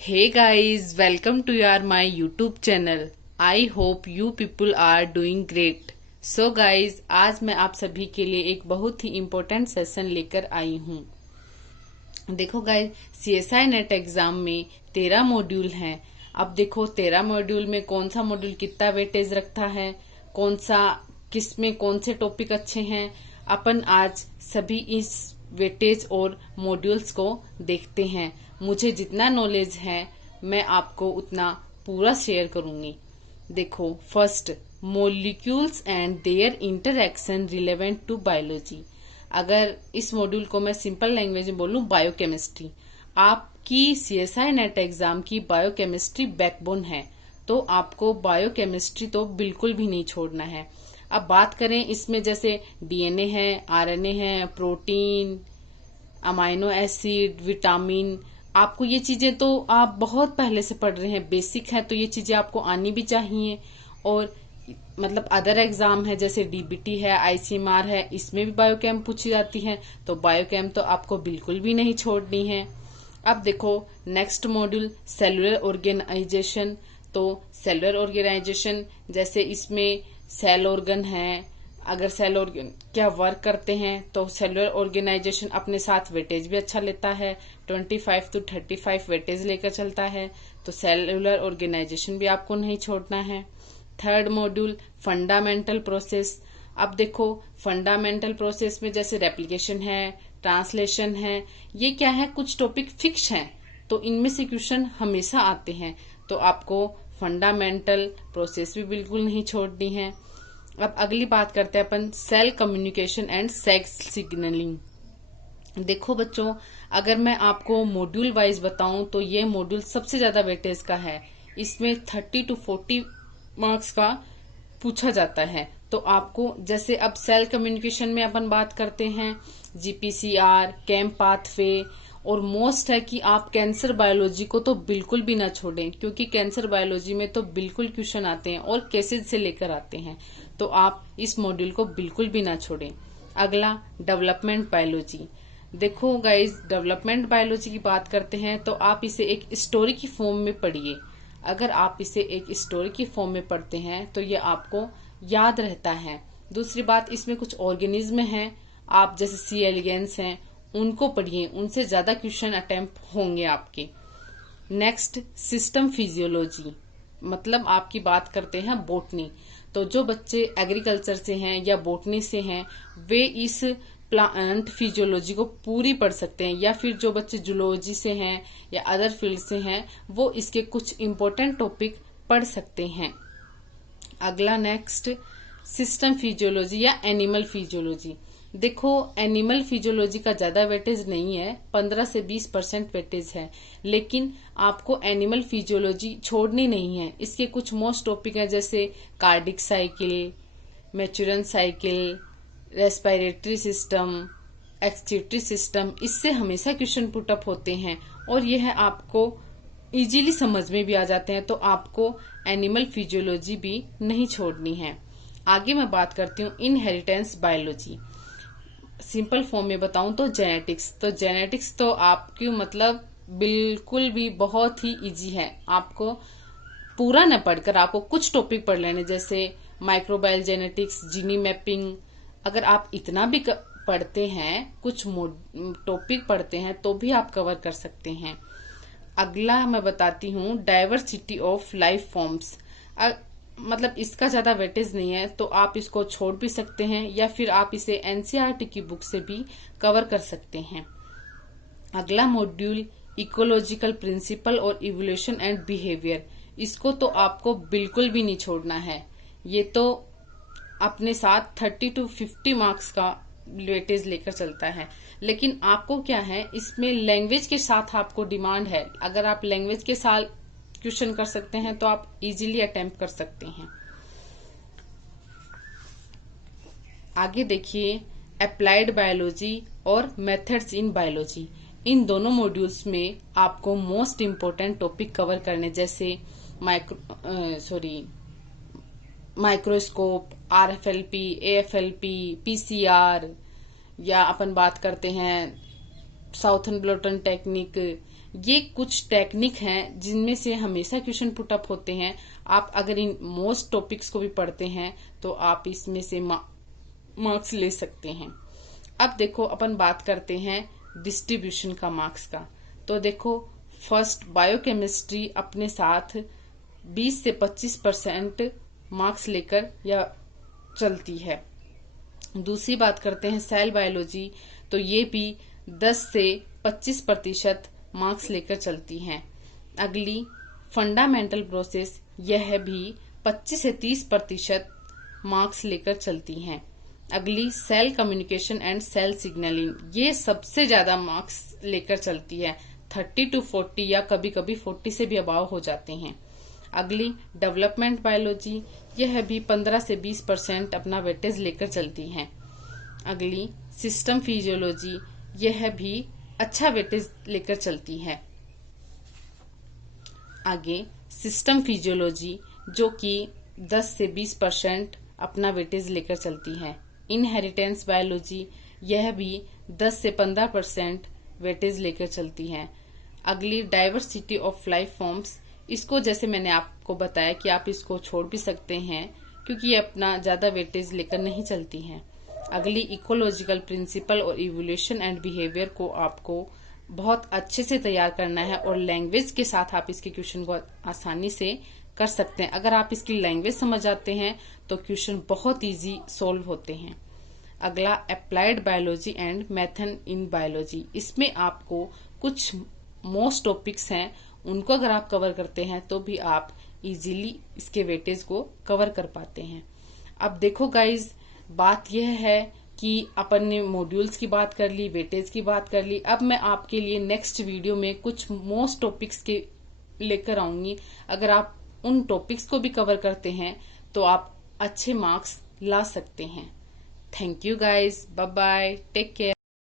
Hey guys, welcome to my YouTube channel. I hope you people are doing great. So guys, आज मैं आप सभी के लिए एक बहुत ही इम्पोर्टेंट सेशन लेकर आई हूँ। देखो गाइस, CSI नेट एग्जाम में 13 मॉड्यूल हैं। अब देखो 13 मॉड्यूल में कौन सा मॉड्यूल कितना वेटेज रखता है, कौन सा किस में कौन से टॉपिक अच्छे हैं, अपन आज सभी इस वेटेज और मॉड्यूल्स को देखते हैं। मुझे जितना नॉलेज है मैं आपको उतना पूरा शेयर करूंगी। देखो, first, molecules and their interaction relevant to biology. अगर इस मॉड्यूल को मैं सिंपल लैंग्वेज में बोलूं, बायोकेमिस्ट्री आपकी CSI नेट एग्जाम की बायोकेमिस्ट्री बैकबोन है, तो आपको बायोकेमिस्ट्री तो बिल्कुल भी नहीं छोड़ना है। अब बात करें इसमें, जैसे DNA है, RNA है, प्रोटीन, अमाइनो एसिड, विटामिन, आपको ये चीजें तो आप बहुत पहले से पढ़ रहे हैं, बेसिक है, तो ये चीजें आपको आनी भी चाहिए। और मतलब अदर एग्जाम है जैसे DBT है, ICMR है, इसमें भी बायोकेम पूछी जाती है, तो बायोकेम तो आपको बिल्कुल भी नहीं छोड़नी है। अब देखो नेक्स्ट मॉड्यूल, सेलुलर ऑर्गेनाइजेशन। तो सेलुलर ऑर्गेनाइजेशन जैसे इसमें सेल ऑर्गन है, अगर सेल ऑर्गन क्या वर्क करते हैं, तो सेलुलर ऑर्गेनाइजेशन अपने साथ वेटेज भी अच्छा लेता है, 25 to 35 वेटेज लेकर चलता है, तो सेलुलर ऑर्गेनाइजेशन भी आपको नहीं छोड़ना है। Third module, fundamental process. अब देखो फंडामेंटल प्रोसेस में जैसे रेप्लिकेशन है, ट्रांसलेशन है, ये क्या है, कुछ टॉपिक फिक्स हैं, तो इनमें से क्वेश्चन हमेशा आते हैं, तो आपको फंडामेंटल प्रोसेस भी बिल्कुल नहीं छोड़नी है। अब अगली बात करते हैं अपन, cell communication and sex signalling. देखो बच्चों, अगर मैं आपको मॉड्यूल वाइज बताऊं तो ये मॉड्यूल सबसे ज्यादा वेटेज का है। इसमें 30 to 40 मार्क्स का पूछा जाता है। तो आपको जैसे अब सेल कम्युनिकेशन में अपन बात करते हैं, GPCR, कैम पाथवे, और मोस्ट है कि आप कैंसर बायोलॉजी को तो बिल्कुल भी ना छोड़ें, क्योंकि कैंसर बायोलॉजी में तो बिल्कुल क्वेश्चन आते हैं और केसेज से लेकर आते हैं, तो आप इस मॉड्यूल को बिल्कुल भी ना छोड़ें। अगला, डेवलपमेंट बायोलॉजी। देखो गाइज, डेवलपमेंट बायोलॉजी की बात करते हैं तो आप इसे एक स्टोरी की फॉर्म में पढ़िए। अगर आप इसे एक स्टोरी की फॉर्म में पढ़ते हैं तो ये आपको याद रहता है। दूसरी बात, इसमें कुछ ऑर्गेनिज्म हैं, आप जैसे सी एलिगेंस हैं, उनको पढ़िए, उनसे ज्यादा क्वेश्चन अटेम्प्ट होंगे आपके। नेक्स्ट, सिस्टम फिजियोलॉजी, मतलब आपकी बात करते हैं बोटनी। तो जो बच्चे एग्रीकल्चर से हैं या बोटनी से हैं, वे इस प्लांट फिजियोलॉजी को पूरी पढ़ सकते हैं, या फिर जो बच्चे जूलॉजी से हैं या अदर फील्ड से हैं, वो इसके कुछ इंपॉर्टेंट टॉपिक पढ़ सकते हैं। अगला नेक्स्ट, सिस्टम फिजियोलॉजी या एनिमल फिजियोलॉजी। देखो, एनिमल फिजियोलॉजी का ज्यादा वेटेज नहीं है, 15 से 20% वेटेज है, लेकिन आपको एनिमल फिजियोलॉजी छोड़नी नहीं है। इसके कुछ मोस्ट टॉपिक है जैसे कार्डिक साइकिल, मैचुरन cycle, respiratory system, excretory system, इससे हमेशा क्वेश्चन पुटअप होते हैं और यह आपको इजीली समझ में भी आ जाते हैं, तो आपको एनिमल फिजियोलॉजी भी नहीं छोड़नी है। आगे मैं बात करती हूँ इनहेरिटेंस बायोलॉजी। सिंपल फॉर्म में बताऊं तो जेनेटिक्स। तो जेनेटिक्स तो आपकी मतलब बिल्कुल भी बहुत ही इजी है, आपको पूरा न पढ़कर आपको कुछ टॉपिक पढ़ लेने, जैसे माइक्रोबायल जेनेटिक्स, जीनी मैपिंग। अगर आप इतना भी पढ़ते हैं, कुछ टॉपिक पढ़ते हैं, तो भी आप कवर कर सकते हैं। अगला मैं बताती हूँ डाइवर्सिटी ऑफ लाइफ फॉर्म्स। मतलब इसका ज्यादा वेटेज नहीं है, तो आप इसको छोड़ भी सकते हैं, या फिर आप इसे NCERT की बुक से भी कवर कर सकते हैं। अगला मॉड्यूल, इकोलॉजिकल प्रिंसिपल और इवोल्यूशन एंड बिहेवियर। इसको तो आपको बिल्कुल भी नहीं छोड़ना है, ये तो अपने साथ 30 to 50 मार्क्स का वेटेज लेकर चलता है। लेकिन आपको क्या है, इसमें लैंग्वेज के साथ आपको डिमांड है, अगर आप लैंग्वेज के साथ क्वेश्चन कर सकते हैं तो आप इजीली अटेम्प्ट कर सकते हैं। आगे देखिए, अप्लाइड बायोलॉजी और मेथड्स इन बायोलॉजी। इन दोनों मॉड्यूल्स में आपको मोस्ट इम्पोर्टेंट टॉपिक कवर करने, जैसे माइक्रोस्कोप, RFLP, AFLP, PCR, या अपन बात करते हैं साउथर्न ब्लोटन टेक्निक, ये कुछ टेक्निक हैं जिनमें से हमेशा क्वेश्चन पुट अप होते हैं। आप अगर इन मोस्ट टॉपिक्स को भी पढ़ते हैं तो आप इसमें से मार्क्स ले सकते हैं। अब देखो अपन बात करते हैं डिस्ट्रीब्यूशन का मार्क्स का। तो देखो फर्स्ट बायोकेमिस्ट्री अपने साथ 20 से 25% मार्क्स लेकर या चलती है। दूसरी बात करते हैं सेल बायोलॉजी, तो ये भी 10 से 25% मार्क्स लेकर चलती हैं। अगली फंडामेंटल प्रोसेस, यह भी 25 से 30% मार्क्स लेकर चलती हैं। अगली cell communication and cell signalling, ये सबसे ज्यादा मार्क्स लेकर चलती है, 30 to 40 या कभी कभी 40 से भी अबाव हो जाते हैं। अगली डेवलपमेंट बायोलॉजी, यह भी 15 से 20% अपना वेटेज लेकर चलती हैं। अगली सिस्टम फिजियोलॉजी, यह भी अच्छा वेटेज लेकर चलती है। आगे सिस्टम फिजियोलॉजी जो कि 10 से 20% अपना वेटेज लेकर चलती है। इनहेरिटेंस बायोलॉजी, यह भी 10 से 15% वेटेज लेकर चलती है। अगली डाइवर्सिटी ऑफ लाइफ फॉर्म्स, इसको जैसे मैंने आपको बताया कि आप इसको छोड़ भी सकते हैं क्योंकि ये अपना ज्यादा वेटेज लेकर नहीं चलती हैं। अगली इकोलॉजिकल प्रिंसिपल और इवोल्यूशन एंड बिहेवियर को आपको बहुत अच्छे से तैयार करना है और लैंग्वेज के साथ आप इसके क्वेश्चन को आसानी से कर सकते हैं। अगर आप इसकी लैंग्वेज समझ आते हैं तो क्वेश्चन बहुत इजी सोल्व होते हैं। अगला applied biology and method in biology, इसमें आपको कुछ मोस्ट टॉपिक्स हैं, उनको अगर आप कवर करते हैं तो भी आप इजीली इसके वेटेज को कवर कर पाते हैं। अब देखो गाइज, बात यह है कि अपन ने मॉड्यूल्स की बात कर ली, वेटेज की बात कर ली। अब मैं आपके लिए नेक्स्ट वीडियो में कुछ मोस्ट टॉपिक्स के लेकर आऊंगी। अगर आप उन टॉपिक्स को भी कवर करते हैं तो आप अच्छे मार्क्स ला सकते हैं। Thank you guys, bye bye, take care.